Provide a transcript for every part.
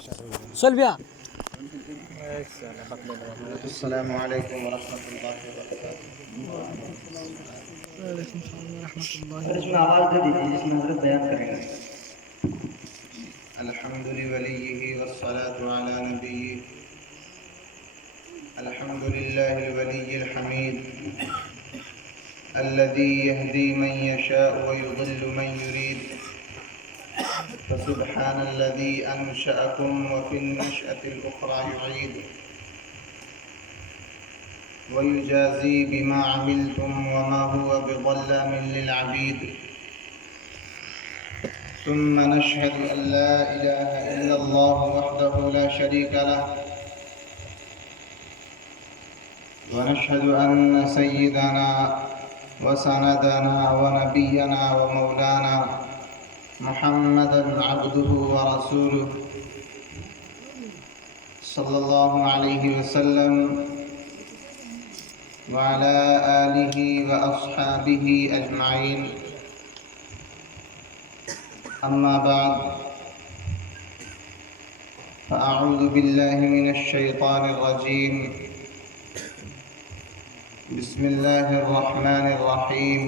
سلبیا السلام علیکم ورحمۃ اللہ وبرکاتہ۔ اور اس میں آواز دے دیجیے جس میں حضرت بیان کریں گے۔ الحمد لولیہ والصلاة علی نبیہ، الحمد للہ الولی الحمید الذی یہدی من یشاء ویضل من یرید، فسبحان الذی انشأکم وفی النشأة الأخرى یعید، ويجازي بما عملتم وما هو بظلام للعبيد، ثم نشهد أن لا إله إلا الله وحده لا شريك له، ونشهد أن سيدنا وسندنا ونبينا ومولانا محمدا عبده ورسوله صلى الله عليه وسلم وعلى آله وأصحابه أجمعين، أما بعد، فأعوذ بالله من الشيطان الرجيم، بسم الله الرحمن الرحيم،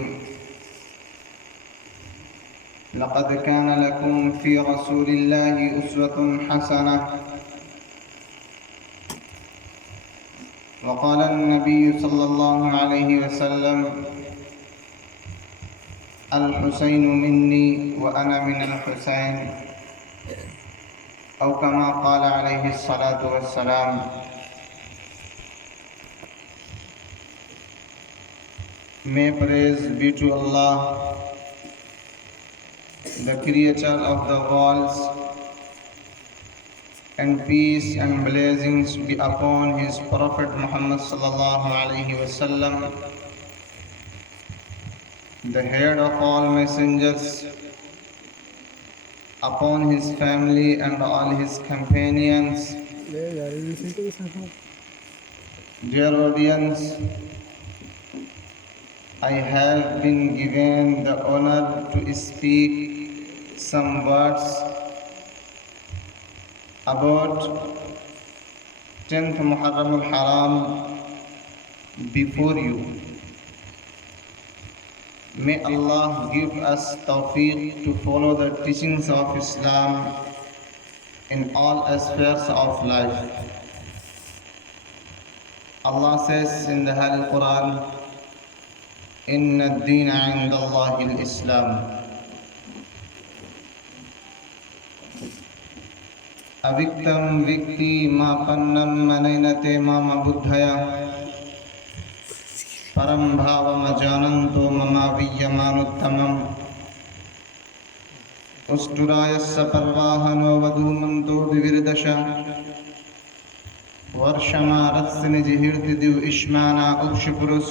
لقد كان لكم في رسول الله أسوة حسنة، وقال النبي صلى الله عليه وسلم: الحسين مني وأنا من الحسين، أو كما قال عليه الصلاة والسلام۔ May praise be to Allah, the creator of the worlds, and peace and blessings be upon his Prophet Muhammad sallallahu alaihi wasallam, the head of all messengers, upon his family and all his companions. Dear audience, I have been given the honor to speak some words about 10th Muharram al-Haram before you. May Allah give us tawfiq to follow the teachings of Islam in all aspects of life. Allah says in the Holy Quran, Inna ad-deena 'inda Allahi al-Islam. Aviktam vikti ma pannam manainate mama buddhaya, param bhavam ajananto mama viyamanuttamam, usturayassa parvahano vadhumanto divirdasha, varshamaratsin jihirti div ishmana upshipurus,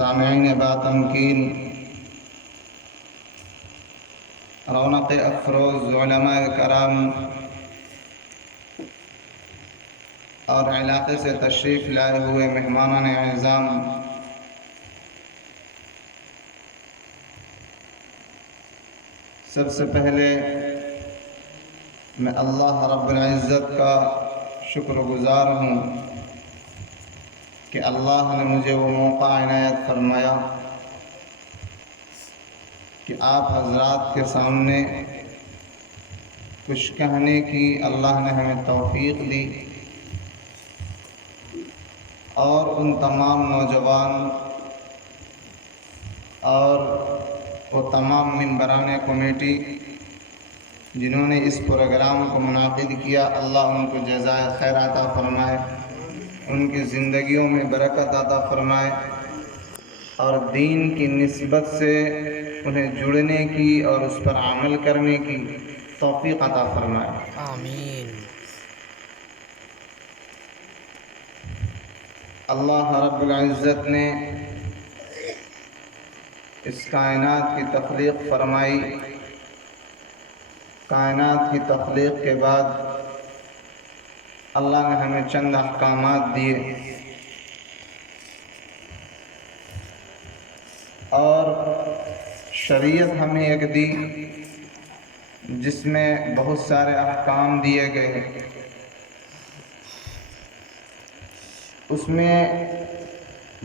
سامعین باتمکین، رونق افروز علماء کرام اور علاقے سے تشریف لائے ہوئے مہمانان اعظام، سب سے پہلے میں اللہ رب العزت کا شکر گزار ہوں کہ اللہ نے مجھے وہ موقع عنایت فرمایا کہ آپ حضرات کے سامنے کچھ کہنے کی اللہ نے ہمیں توفیق دی، اور ان تمام نوجوان اور وہ تمام ممبران کمیٹی جنہوں نے اس پروگرام کو منعقد کیا، اللہ ان کو جزائے خیر عطا فرمائے، ان کی زندگیوں میں برکت عطا فرمائے، اور دین کی نسبت سے انہیں جڑنے کی اور اس پر عمل کرنے کی توفیق عطا فرمائے، آمین۔ اللہ رب العزت نے اس کائنات کی تخلیق فرمائی، کائنات کی تخلیق کے بعد اللہ نے ہمیں چند احکامات دیے، اور شریعت ہمیں ایک دی جس میں بہت سارے احکام دیے گئے، اس میں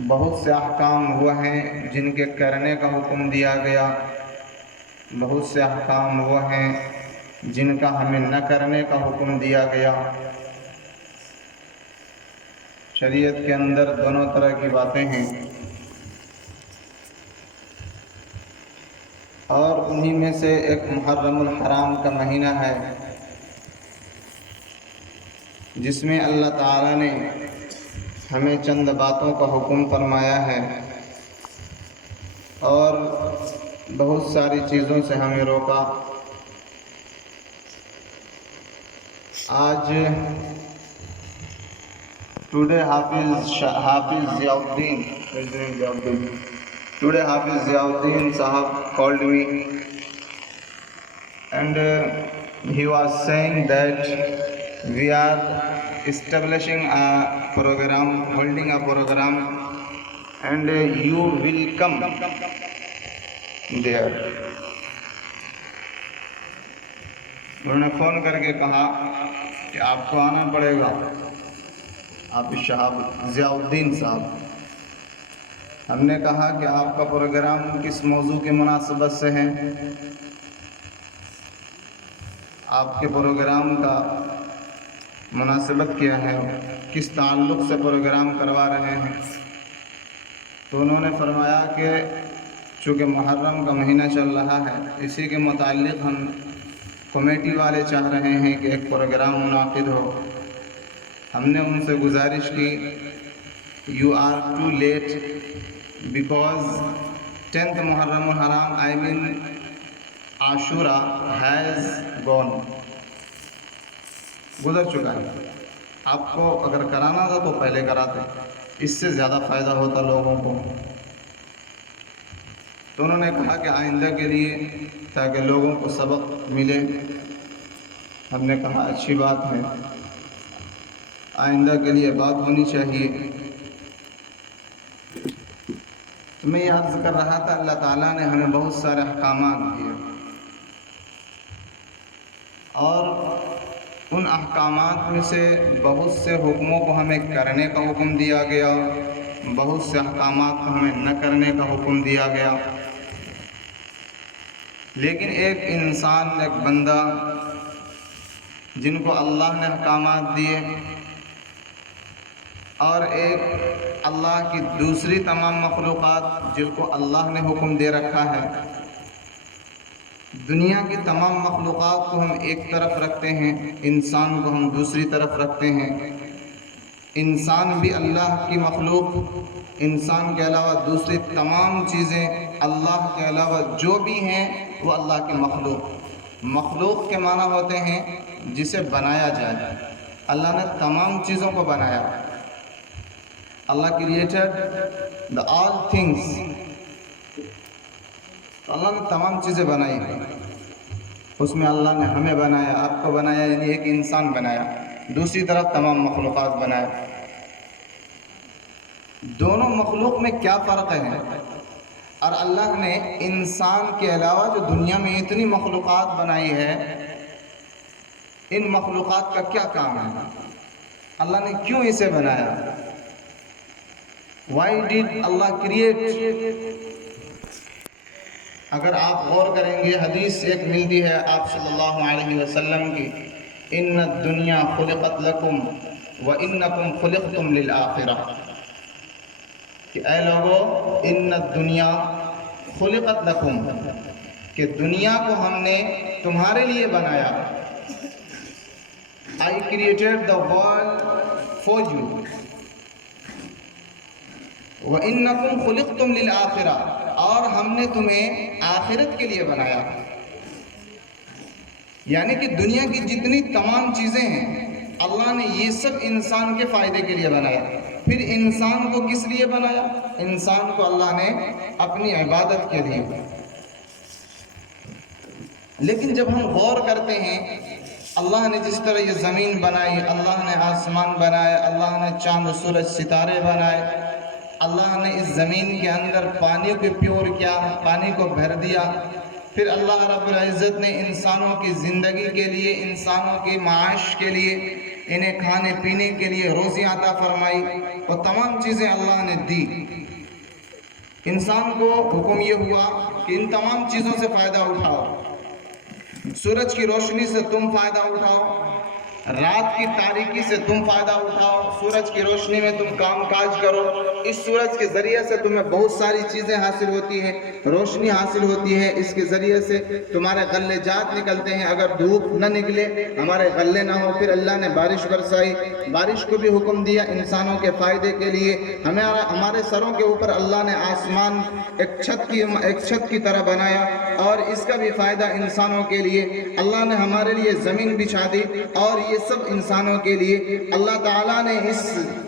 بہت سے احکام وہ ہیں جن کے کرنے کا حکم دیا گیا، بہت سے احکام وہ ہیں جن کا ہمیں نہ کرنے کا حکم دیا گیا۔ شریعت کے اندر دونوں طرح کی باتیں ہیں، اور انہی میں سے ایک محرم الحرام کا مہینہ ہے جس میں اللہ تعالیٰ نے ہمیں چند باتوں کا حکم فرمایا ہے اور بہت ساری چیزوں سے ہمیں روکا۔ آج ٹوڈے حافظ ضیاء الدین صاحب called me and he was saying that we are establishing a program, holding a program, and you will come there. انہوں نے فون کر کے کہا کہ آپ کو آنا پڑے گا، حافظ ضیاء الدین صاحب۔ ہم نے کہا کہ آپ کا پروگرام کس موضوع کی مناسبت سے ہے، آپ کے پروگرام کا مناسبت کیا ہے، کس تعلق سے پروگرام کروا رہے ہیں؟ تو انہوں نے فرمایا کہ چونکہ محرم کا مہینہ چل رہا ہے، اسی کے متعلق ہم کمیٹی والے چاہ رہے ہیں کہ ایک پروگرام منعقد ہو۔ ہم نے ان سے گزارش کی، you are too late because 10th Muharram al-Haram I mean Ashura has gone، گزر چکا ہے۔ آپ کو اگر کرانا تھا تو پہلے کراتے، اس سے زیادہ فائدہ ہوتا لوگوں کو۔ تو انہوں نے کہا کہ آئندہ کے لیے تاکہ لوگوں کو سبق ملے۔ ہم نے کہا اچھی بات ہے، آئندہ کے لیے بات ہونی چاہیے۔ تو میں یہ عرض کر رہا تھا، اللہ تعالیٰ نے ہمیں بہت سارے احکامات دیے، اور ان احکامات میں سے بہت سے حکموں کو ہمیں کرنے کا حکم دیا گیا، بہت سے احکامات کو ہمیں نہ کرنے کا حکم دیا گیا۔ لیکن ایک انسان، ایک بندہ جن کو اللہ نے احکامات دیے، اور ایک اللہ کی دوسری تمام مخلوقات جن کو اللہ نے حکم دے رکھا ہے۔ دنیا کی تمام مخلوقات کو ہم ایک طرف رکھتے ہیں، انسان کو ہم دوسری طرف رکھتے ہیں۔ انسان بھی اللہ کی مخلوق، انسان کے علاوہ دوسری تمام چیزیں اللہ کے علاوہ جو بھی ہیں وہ اللہ کی مخلوق۔ مخلوق کے معنی ہوتے ہیں جسے بنایا جائے۔ اللہ نے تمام چیزوں کو بنایا، Allah created the all things. اللہ نے تمام چیزیں بنائی. اس میں اللہ نے ہمیں بنایا, آپ کو بنایا, یعنی ایک انسان بنایا. دوسری طرف تمام مخلوقات بنایا. دونوں مخلوق میں کیا فرق ہے؟ اور اللہ نے انسان کے علاوہ جو دنیا میں اتنی مخلوقات بنائی ہے, ان مخلوقات کا کیا کام ہے؟ اللہ نے کیوں اسے بنایا؟ Why did Allah create? اگر آپ غور کریں گے, حدیث ایک ملتی ہے آپ صلی اللہ علیہ وسلم کی, ان الدنیا خلقت لکم وانکم خلقتم للآخرہ, کہ اے لوگو ان الدنیا خلقت لکم, کہ دنیا کو ہم نے تمہارے لیے بنایا. I created the world for you. وَإِنَّكُمْ خُلِقْتُمْ لِلْآخِرَةِ, اور ہم نے تمہیں آخرت کے لیے بنایا. یعنی کہ دنیا کی جتنی تمام چیزیں ہیں اللہ نے یہ سب انسان کے فائدے کے لیے بنایا. پھر انسان کو کس لیے بنایا؟ انسان کو اللہ نے اپنی عبادت کے لیے. لیکن جب ہم غور کرتے ہیں, اللہ نے جس طرح یہ زمین بنائی, اللہ نے آسمان بنائے, اللہ نے چاند سورج ستارے بنائے, اللہ نے اس زمین کے اندر پانی کو پیور کیا, پانی کو بھر دیا. پھر اللہ رب العزت نے انسانوں کی زندگی کے لیے, انسانوں کی معاش کے لیے, انہیں کھانے پینے کے لیے روزی عطا فرمائی, اور تمام چیزیں اللہ نے دی. انسان کو حکم یہ ہوا کہ ان تمام چیزوں سے فائدہ اٹھاؤ. سورج کی روشنی سے تم فائدہ اٹھاؤ, رات کی تاریکی سے تم فائدہ اٹھاؤ, سورج کی روشنی میں تم کام کاج کرو. اس سورج کے ذریعے سے تمہیں بہت ساری چیزیں حاصل ہوتی ہیں, روشنی حاصل ہوتی ہے, اس کے ذریعے سے تمہارے غلے جات نکلتے ہیں. اگر دھوپ نہ نکلے, ہمارے غلے نہ ہو, پھر اللہ نے بارش برسائی. بارش کو بھی حکم دیا انسانوں کے فائدے کے لیے. ہمارے سروں کے اوپر اللہ نے آسمان ایک چھت کی طرح بنایا, اور اس کا بھی فائدہ انسانوں کے لیے. اللہ نے ہمارے لیے زمین بچھا دی, اور یہ سب انسانوں کے لیے. اللہ تعالیٰ نے اس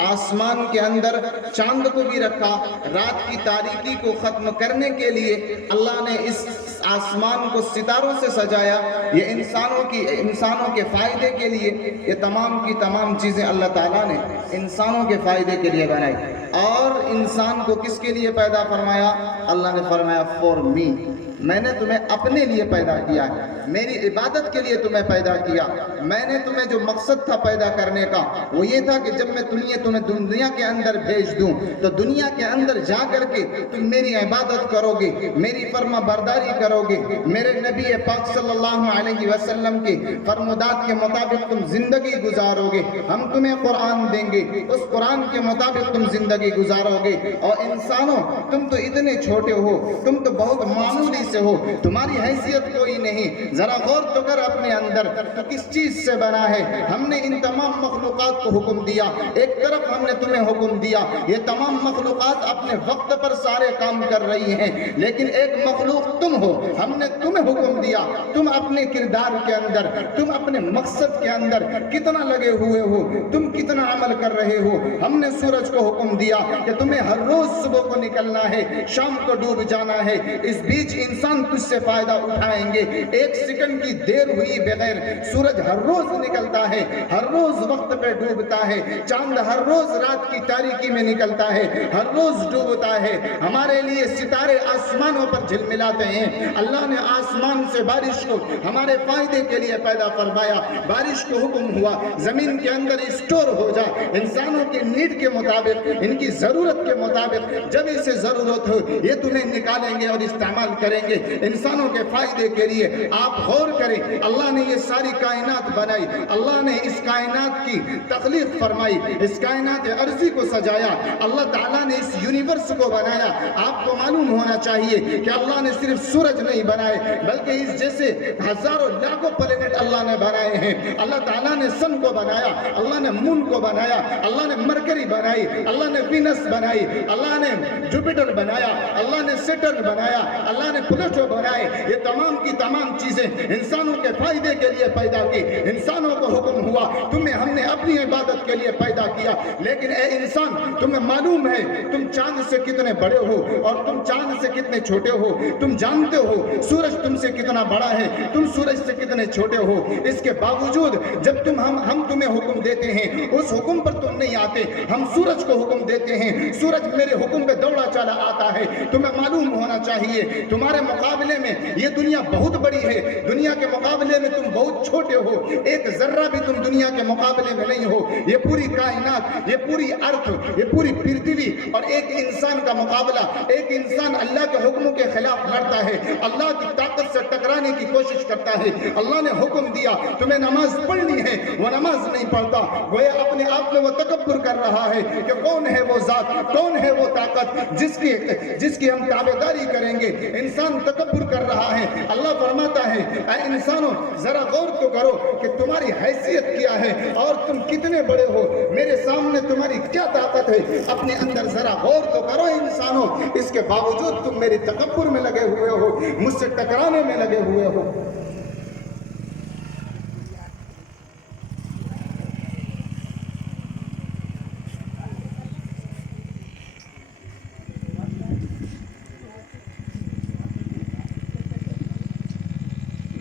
آسمان کے اندر چاند کو بھی رکھا, رات کی تاریکی کو ختم کرنے کے لیے اللہ نے اس آسمان کو ستاروں سے سجایا. یہ انسانوں کے فائدے کے لیے یہ تمام کی تمام چیزیں اللہ تعالیٰ نے انسانوں کے فائدے کے لیے بنائی. اور انسان کو کس کے لیے پیدا فرمایا؟ اللہ نے فرمایا فور می, میں نے تمہیں اپنے لیے پیدا کیا ہے, میری عبادت کے لیے تمہیں پیدا کیا. میں نے تمہیں جو مقصد تھا پیدا کرنے کا وہ یہ تھا کہ جب میں تمہیں دنیا کے اندر بھیج دوں تو دنیا کے اندر جا کر کے تم میری عبادت کرو گے, میری فرما برداری کرو گے, میرے نبی پاک صلی اللہ علیہ وسلم کے فرمودات کے مطابق تم زندگی گزارو گے. ہم تمہیں قرآن دیں گے, اس قرآن کے مطابق تم زندگی گزارو گے. اور انسانوں, تم تو اتنے چھوٹے ہو, تم تو بہت معمولی سے ہو, تمہاری حیثیت کوئی نہیں. ذرا غور تو کر اپنے اندر, تو کس چیز سے بنا ہے؟ ہم نے ان تمام مخلوقات کو حکم دیا. ایک طرف ہم نے تمہیں حکم دیا, یہ تمام مخلوقات اپنے وقت پر سارے کام کر رہی ہیں, لیکن ایک مخلوق تم ہو. ہم نے تمہیں حکم دیا, تم اپنے کردار کے اندر, تم اپنے مقصد کے اندر کتنا لگے ہوئے ہو, تم کتنا عمل کر رہے ہو. ہم نے سورج کو حکم دیا کہ تمہیں ہر روز صبح کو نکلنا ہے, شام کو ڈوب جانا ہے. اس بیچ انسان تجھ سے فائدہ اٹھائیں گے. ایک سیکنڈ کی دیر ہوئی بغیر سورج ہر روز نکلتا ہے, ہر روز وقت پہ ڈوبتا ہے. چاند ہر روز رات کی تاریکی میں نکلتا ہے, ہر روز ڈوبتا ہے. ہمارے لیے ستارے آسمانوں پر جھلملاتے ہیں. اللہ نے آسمان سے بارش کو ہمارے فائدے کے لیے پیدا فرمایا. بارش کو حکم ہوا زمین کے اندر اسٹور ہو جا, انسانوں کے نیڈ کے مطابق, ان کی ضرورت کے مطابق, جب اسے ضرورت ہو یہ تمہیں نکالیں گے اور استعمال کریں گے انسانوں کے فائدے کے لیے. آپ غور کریں, اللہ نے یہ ساری کائنات بنائی, اللہ نے اس کائنات کی تخلیق فرمائی, اس کائنات ارضی کو سجایا, اللہ تعالیٰ نے اس یونیورس کو بنایا. آپ کو معلوم ہونا چاہیے کہ اللہ نے صرف سورج نہیں بنائے, بلکہ اس جیسے ہزاروں لاکھوں پلینٹ اللہ نے بنائے ہیں. اللہ تعالیٰ نے سن کو بنایا, اللہ نے مون کو بنایا, اللہ نے مرکری بنائی, اللہ نے وینس بنائی, اللہ نے جوپیٹر بنایا, اللہ نے سیٹرن بنایا, اللہ نے پلوٹو بنائے، یہ تمام کی تمام چیزیں انسانوں کے فائدے کے لیے پیدا کی۔ انسانوں کو حکم ہوا تمہیں ہم نے اپنی عبادت کے لیے پیدا کیا، لیکن اے انسان تمہیں معلوم ہے تم چاند سے کتنے بڑے ہو اور تم چاند سے کتنے چھوٹے ہو، تم جانتے ہو سورج تم سے کتنا بڑا ہے، تم سورج سے کتنے چھوٹے ہو۔ اس کے باوجود جب ہم تمہیں حکم دیتے ہیں اس حکم پر تم نہیں آتے، ہم سورج کو حکم دیتے ہیں، سورج میرے حکم پہ دوڑا چلا آتا ہے۔ تمہیں معلوم ہونا چاہیے تمہارے مقابلے میں یہ دنیا بہت بڑی ہے، دنیا کے مقابلے میں تم بہت چھوٹے ہو، ایک ذرہ بھی تم دنیا کے مقابلے میں نہیں ہو۔ یہ پوری کائنات، یہ پوری ارتھ، یہ پوری پرتھوی اور ایک انسان کا مقابلہ، ایک انسان اللہ کے حکموں کے خلاف لڑتا ہے، اللہ کی طاقت سے ٹکرانے کی کوشش کرتا ہے۔ اللہ نے حکم دیا تمہیں نماز پڑھنی ہے، وہ نماز نہیں پڑھتا، گویا اپنے آپ میں وہ تکبر کر رہا ہے کہ کون ہے وہ ذات، کون ہے وہ طاقت جس کی ہم تابعداری کریں گے۔ انسان تکبر کر رہا ہے۔ اللہ فرماتا ہے اے انسانوں ذرا غور تو کرو کہ تمہاری حیثیت کیا ہے اور تم کتنے بڑے ہو، میرے سامنے تمہاری کیا طاقت ہے، اپنے اندر ذرا غور تو کرو انسانوں۔ اس کے باوجود تم میری تکبر میں لگے ہوئے ہو، مجھ سے ٹکرانے میں لگے ہوئے ہو۔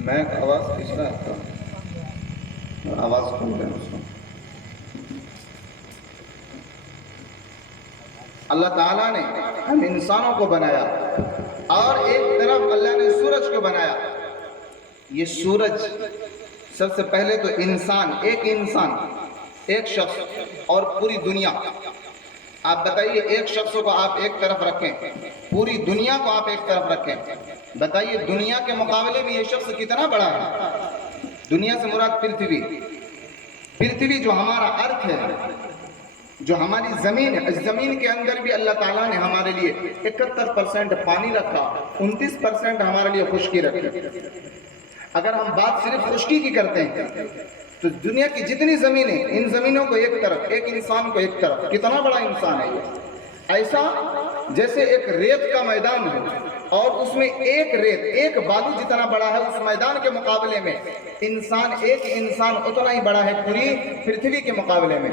میں آواز کس طرح آتا ہوں، آواز کھول دیں اس کو۔ اللہ تعالیٰ نے ہم انسانوں کو بنایا اور ایک طرف اللہ نے سورج کو بنایا۔ یہ سورج سب سے پہلے تو انسان، ایک شخص اور پوری دنیا۔ آپ بتائیے ایک شخص کو آپ ایک طرف رکھیں، پوری دنیا کو آپ ایک طرف رکھیں، بتائیے دنیا کے مقابلے میں یہ شخص کتنا بڑا ہے؟ دنیا سے مراد پرتھوی جو ہمارا ارتھ ہے، جو ہماری زمین ہے، اس زمین کے اندر بھی اللہ تعالیٰ نے ہمارے لیے 71% پانی رکھا، 29% ہمارے لیے خشکی رکھی۔ اگر ہم بات صرف خشکی کی کرتے ہیں تو دنیا کی جتنی زمینیں، ان زمینوں کو ایک طرف، ایک انسان کو ایک طرف، کتنا بڑا انسان ہے یہ؟ ایسا جیسے ایک ریت کا میدان ہے اور اس میں ایک بالو جتنا بڑا ہے، اس میدان کے مقابلے میں ایک انسان اتنا ہی بڑا ہے پوری پرتھوی کے مقابلے میں۔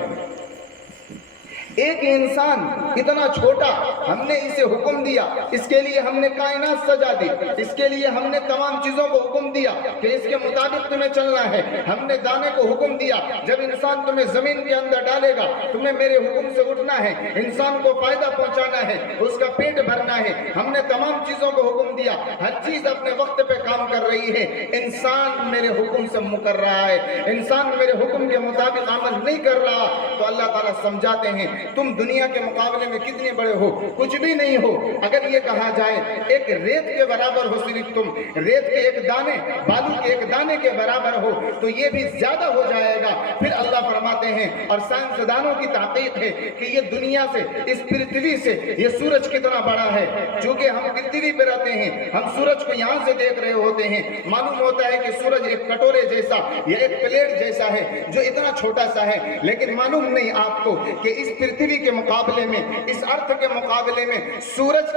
ایک انسان اتنا چھوٹا، ہم نے اسے حکم دیا، اس کے لیے ہم نے کائنات سجا دی، اس کے لیے ہم نے تمام چیزوں کو حکم دیا کہ اس کے مطابق تمہیں چلنا ہے۔ ہم نے دانے کو حکم دیا، جب انسان تمہیں زمین کے اندر ڈالے گا تمہیں میرے حکم سے اٹھنا ہے، انسان کو فائدہ پہنچانا ہے، اس کا پیٹ بھرنا ہے۔ ہم نے تمام چیزوں کو حکم دیا، ہر چیز اپنے وقت پہ کام کر رہی ہے۔ انسان میرے حکم سے مکر رہا ہے، انسان میرے حکم کے مطابق عمل نہیں کر رہا، تو اللہ تعالیٰ سمجھاتے ہیں تم دنیا کے مقابلے میں کتنے بڑے ہو، کچھ بھی نہیں ہو۔ اگر یہ کہا جائے ایک ریت کے برابر ہو، صرف تم ریت کے ایک دانے، بالو کے ایک دانے کے برابر ہو، تو یہ بھی زیادہ ہو جائے گا۔ پھر اللہ فرماتے ہیں، اور سائنسدانوں کی تحقیق ہے کہ یہ دنیا سے، اس پرتھوی سے یہ سورج کتنا بڑا ہے۔ چونکہ ہم پرتھوی پہ رہتے ہیں، ہم سورج کو یہاں سے دیکھ رہے ہوتے ہیں، معلوم ہوتا ہے کہ سورج ایک کٹورے جیسا یا ایک پلیٹ جیسا ہے جو اتنا چھوٹا سا ہے، لیکن معلوم نہیں آپ کو کہ اس پرتھوی کے مقابلے میں، اس ارتھ کے مقابلے میں سورج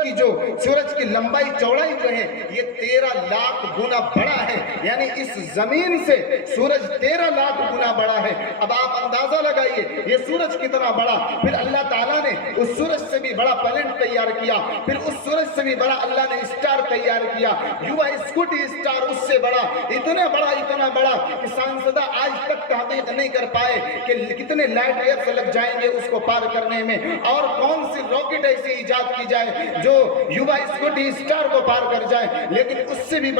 کی لمبائی چوڑائی جو ہے یہ 13 لاکھ گنا بڑا ہے، یعنی اس زمین سے سورج 13 لاکھ گنا بڑا ہے۔ اب آپ اندازہ لگائیے یہ سورج کتنا بڑا۔ پھر اللہ تعالیٰ نے اس سورج سے بھی بڑا پلینٹ تیار کیا، پھر اس سورج سے بھی بڑا اللہ نے اسٹار تیار کیا، یووا اسکوٹی اسٹار اس سے بڑا، اتنا بڑا کہ سائنسداں آج تک تحقیق نہیں کر پائے کہ کتنے لائٹ ایئرس لگ جائیں گے اس کو پار کرنے میں، اور کون سی راکٹ ایسی ایجاد کی جائے جو یووا اسکوٹی اسٹار کو پار کر جائے۔ لیکن اس سے بھی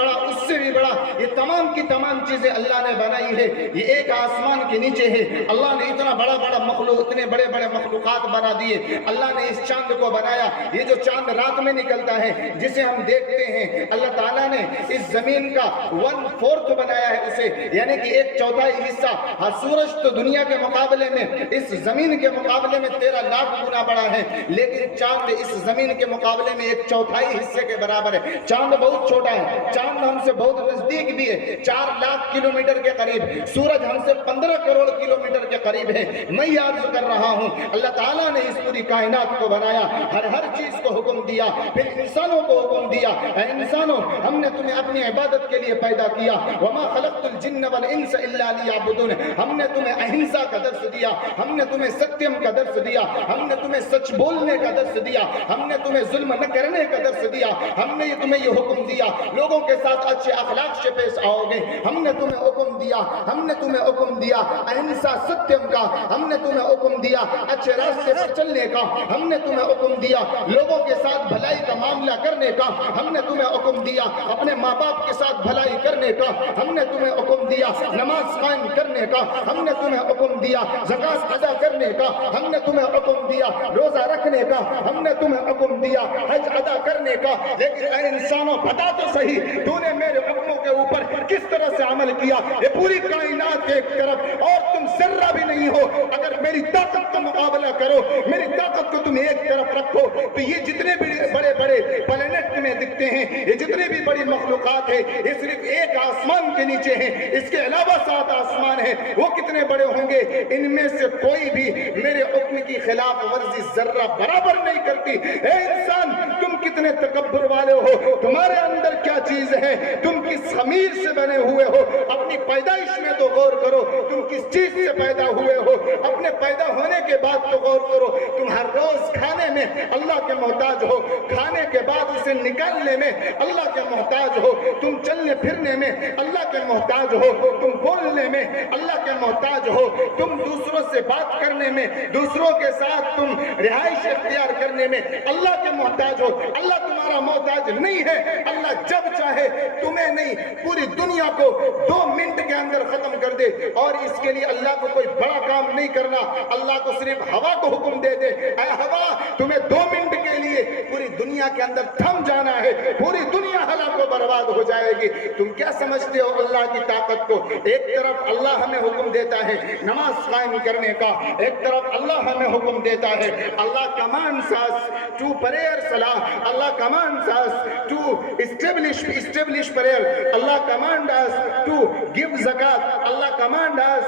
بڑا یہ تمام کی تمام چیزیں اللہ نے بنائی ہے۔ یہ ایک آسمان کے نیچے ہے، اللہ نے اتنا بڑا مخلوق، اتنے بڑے مخلوقات بنا دیے۔ اللہ نے اس چاند کو بنایا، یہ جو چاند رات میں نکلتا ہے جسے ہم دیکھتے ہیں، اللہ تعالیٰ نے اس زمین کا 1/4 بنایا ہے اسے، یعنی کہ 1/4 حصہ۔ ہاں سورج تو دنیا کے مقابلے میں، اس زمین کے مقابلے میں 13 لاکھ گنا بڑا ہے۔ ہے، لیکن چاند اس زمین کے مقابلے میں 1/4 حصے کے برابر ہے۔ چاند بہت چھوٹا ہے، چاند ہم سے بہت نزدیک بھی ہے، 4 لاکھ کلومیٹر کے قریب۔ سورج ہم سے 15 کروڑ کلومیٹر کے قریب ہے۔ میں یہ عرض کر رہا ہوں، اللہ تعالیٰ نے اس پوری کائنات کو بنایا، ہر چیز کو حکم دیا، پھر انسانوں کو حکم دیا، اے انسانوں ہم نے تمہیں اپنی عبادت کے لیے پیدا کیا، وما خلقت الجن والانس الا لیعبدون۔ ہم نے تمہیں اہنسا کا درس دیا، ہم نے تمہیں ستیم کا درس دیا، ہم نے تمہیں سچ بولنے کا درس دیا، ہم نے تمہیں ظلم نہ کرنے کا درس دیا، ہم نے تمہیں یہ حکم دیا لوگوں کے ساتھ اچھے اخلاق سے پیش آؤ گے، ہم نے تمہیں حکم دیا، ہم نے تمہیں حکم دیا اہنسا ستیم کا، ہم نے تمہیں حکم دیا اچھے راستے پر چلنے کا، ہم نے تمہیں حکم دیا لوگوں کے ساتھ بھلائی کا معاملہ کرنے کا، ہم نے تمہیں حکم دیا اپنے ماں باپ کے ساتھ بھلائی کرنے کا، ہم نے تمہیں حکم دیا نماز قائم کرنے کا، ہم نے تمہیں حکم دیا زکات ادا کرنے کا، ہم نے تمہیں حکم دیا روزہ رکھنے کا، ہم نے تمہیں حکم دیا حج ادا کرنے کا۔ لیکن اے انسانوں بتا تو صحیح تو نے میرے حکموں کے اوپر کس طرح سے عمل کیا؟ یہ پوری کائنات ایک طرف اور تم ذرہ بھی نہیں ہو، اگر میری طاقت کا مقابلہ کرو، میری طاقت کو تم ایک طرف رکھو تو یہ جتنے بھی بڑے بڑے پلینٹ تمہیں دکھتے ہیں، یہ جتنے بھی بڑی مخلوقات ہیں، یہ صرف ایک آسمان کے نیچے ہیں، اس کے علاوہ 7 آسمان ہیں، وہ کتنے بڑے ہوں گے، ان میں سے کوئی بھی میرے حکم کی خلاف ورزی ذرہ برابر نہیں کرتی۔ اے انسان تم کتنے تکبر والے ہو، تمہارے اندر کیا چیز ہے، تم کس خمیر سے بنے ہوئے ہو، اپنی پیدائش میں تو غور کرو، تم کس چیز سے پیدا ہوئے ہو، اپنے پیدا ہونے کے بعد تو غور کرو، تم ہر روز کھانے میں اللہ کے محتاج ہو، کھانے کے بعد اسے نکالنے میں اللہ کے محتاج ہو، تم چلنے پھرنے میں اللہ کے محتاج ہو، تم بولنے میں اللہ کے محتاج ہو، تم دوسروں سے بات کرنے میں، دوسروں کے ساتھ تم رہائش اختیار کرنے میں اللہ کے محتاج ہو۔ اللہ تمہارا محتاج نہیں ہے، اللہ جب چاہے تمہیں نہیں پوری دنیا کو 2 منٹ کے اندر ختم کر دے، اور اس کے لیے اللہ کو کوئی بڑا کام نہیں کرنا، اللہ کو صرف ہوا کو حکم دے دے، اے ہوا تمہیں 2 منٹ کے لیے پوری دنیا کے اندر تھم جانا ہے، پوری دنیا ہلاک و برباد ہو جائے گی۔ تم کیا سمجھتے ہو اللہ کی طاقت کو؟ ایک طرف اللہ ہمیں حکم دیتا ہے نماز قائم کرنے کا، ایک طرف اللہ ہمیں حکم دیتا ہے اللہ commands us to prayer salah, Allah commands us to establish prayer, Allah commands us to give zakat, Allah commands us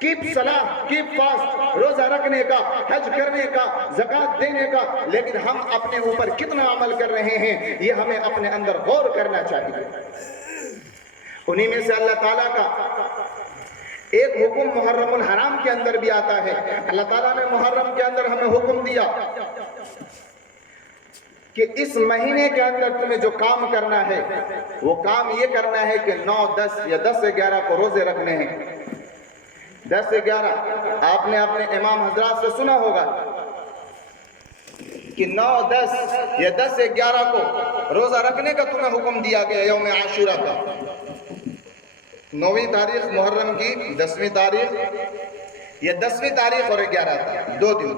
keep salah, keep fast, روزہ رکھنے کا، حج کرنے کا، زکات دینے کا، لیکن ہم اپنے اوپر کتنا عمل کر رہے ہیں یہ ہمیں اپنے اندر غور کرنا چاہیے۔ انہی میں سے اللہ تعالیٰ کا ایک حکم محرم الحرام کے اندر بھی آتا ہے۔ اللہ تعالیٰ نے محرم کے اندر ہمیں حکم دیا کہ اس مہینے کے اندر تمہیں جو کام کرنا ہے وہ کام یہ کرنا ہے کہ 9، 10 یا 10 سے 11 کو روزے رکھنے ہیں۔ 10 سے 11 آپ نے اپنے امام حضرات سے سنا ہوگا کہ 9، 10 یا 10 سے 11 کو روزہ رکھنے کا تمہیں حکم دیا گیا یوم عاشورہ کا۔ 9ویں تاریخ محرم کی 10ویں تاریخ یا 10ویں تاریخ اور 11 تاریخ، 2 دن،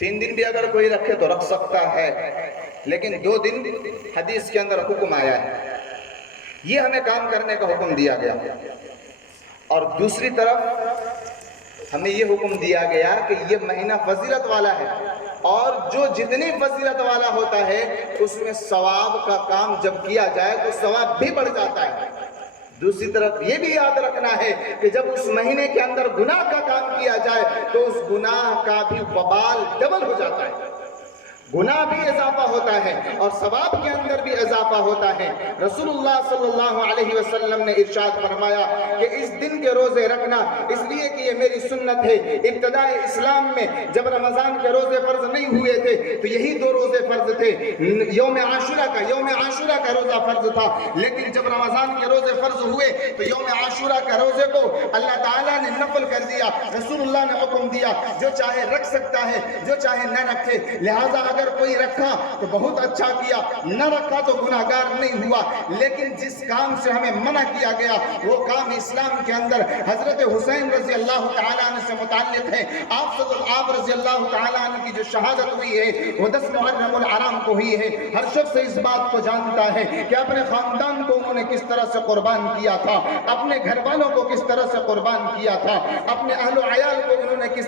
3 دن بھی اگر کوئی رکھے تو رکھ سکتا ہے، لیکن 2 دن حدیث کے اندر حکم آیا ہے، یہ ہمیں کام کرنے کا حکم دیا گیا۔ اور دوسری طرف ہمیں یہ حکم دیا گیا کہ یہ مہینہ فضیلت والا ہے، اور جو جتنی فضیلت والا ہوتا ہے اس میں ثواب کا کام جب کیا جائے تو ثواب بھی بڑھ جاتا ہے۔ دوسری طرف یہ بھی یاد رکھنا ہے کہ جب اس مہینے کے اندر گناہ کا کام کیا جائے تو اس گناہ کا بھی وبال ڈبل ہو جاتا ہے، گناہ بھی اضافہ ہوتا ہے اور ثواب کے اندر بھی اضافہ ہوتا ہے۔ رسول اللہ صلی اللہ علیہ وسلم نے ارشاد فرمایا کہ اس دن کے روزے رکھنا اس لیے کہ یہ میری سنت ہے۔ ابتدائی اسلام میں جب رمضان کے روزے فرض نہیں ہوئے تھے تو یہی 2 روزے فرض تھے، یوم عاشورہ کا روزہ فرض تھا، لیکن جب رمضان کے روزے فرض ہوئے تو یوم عاشورہ کا روزے کو اللہ تعالیٰ نے نفل کر دیا۔ رسول اللہ نے حکم دیا جو چاہے رکھ سکتا ہے، جو چاہے نہ رکھے، لہٰذا اگر کوئی رکھا تو بہت اچھا کیا، نہ رکھا تو گناہگار نہیں ہوا۔ لیکن جس کام سے ہمیں منع کیا گیا وہ کام اسلام کے اندر حضرت حسین رضی اللہ تعالیٰ عنہ سے متعلق ہے۔ آپ رضی اللہ تعالیٰ عنہ کی جو شہادت ہوئی ہے وہ 10 محرم الحرام کو ہوئی ہے۔ ہر شخص اس بات کو جانتا ہے کہ اپنے خاندان کو انہوں نے کس طرح سے قربان کیا تھا، اپنے گھر والوں کو کس طرح سے قربان کیا تھا، اپنے اہل و عیال کو انہوں نے کس